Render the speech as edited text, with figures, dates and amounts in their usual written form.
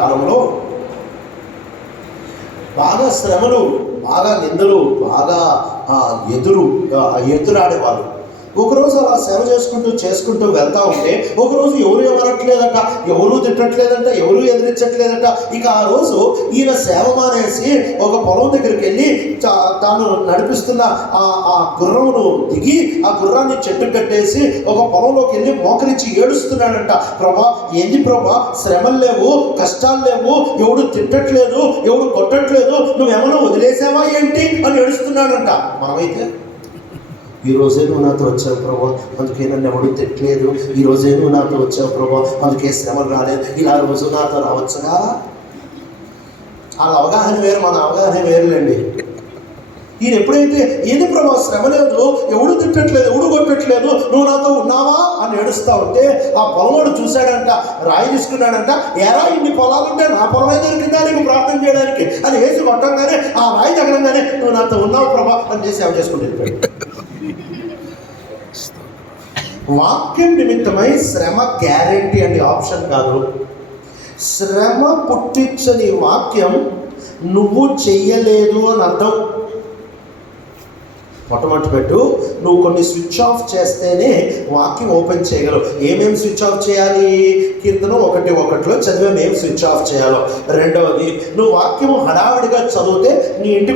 కాలంలో బాగా శ్రమలు, బాగా నిందలు, బాగా ఎదురాడేవాళ్ళు. ఒకరోజు అలా సేవ చేసుకుంటూ వెళ్తా ఉంటే ఒకరోజు ఎవరు ఏమనట్లేదంట, ఎవరు తిట్టట్లేదంట, ఎవరు ఎదిరించట్లేదంట. ఇక ఆ రోజు ఈయన సేవ మానేసి ఒక పొలం దగ్గరికి వెళ్ళి తాను నడిపిస్తున్న ఆ గుర్రమును దిగి ఆ గుర్రాన్ని చెట్టు కట్టేసి ఒక పొలంలోకి వెళ్ళి మోకరించి ఏడుస్తున్నాడంట. ప్రభా, ఏంది ప్రభా, శ్రమలు లేవు, కష్టాలు లేవు, ఎవడు తిట్టట్లేదు, ఎవడు కొట్టట్లేదు, నువ్వేమన్నా వదిలేసావా ఏంటి అని ఏడుస్తున్నాడంట. మనమైతే ఈరోజే నువ్వు నాతో వచ్చావు ప్రభా, అందుకే నన్ను ఎవడు తిట్టలేదు, ఈరోజే నువ్వు నాతో వచ్చావు ప్రభా, అందుకే శ్రమలు రాలేదు, ఇలా రోజు నాతో రావచ్చుగా. వాళ్ళ అవగాహన వేరు, మన అవగాహన వేరులేండి. ఈయన ఎప్పుడైతే ఏంది ప్రభా శ్రమ లేదు, ఎవడు తిట్టట్లేదు, ఎవడు కొట్టట్లేదు, నువ్వు నాతో ఉన్నావా అని ఏడుస్తా ఉంటే ఆ పొలవాడు చూశాడంట, రాయి తీసుకున్నాడంట. ఎరా ఇన్ని పొలాలుంటే నా పొలమే దొరికిందా నీకు ప్రార్థన చేయడానికి అని వేసి కొట్టంగానే ఆ రాయి తగలంగానే నువ్వు నాతో ఉన్నావు ప్రభా అని చేసి సేవ చేసుకుంటూ వెళ్ళిపోయాడు. వాక్యం నిమిత్తమై శ్రమ గ్యారెంటీ అండి, ఆప్షన్ కాదు. శ్రమ పుట్టించని వాక్యం నువ్వు చెయ్యలేదు అని అర్థం. మొట్టమొదటి నువ్వు కొన్ని స్విచ్ ఆఫ్ చేస్తేనే వాక్యం ఓపెన్ చేయగలవు. ఏమేమి స్విచ్ ఆఫ్ చేయాలి? కీర్తన 1:1 చదివాం ఏం స్విచ్ ఆఫ్ చేయాలో. రెండవది, నువ్వు వాక్యము హడావిడిగా చదివితే నీ ఇంటికి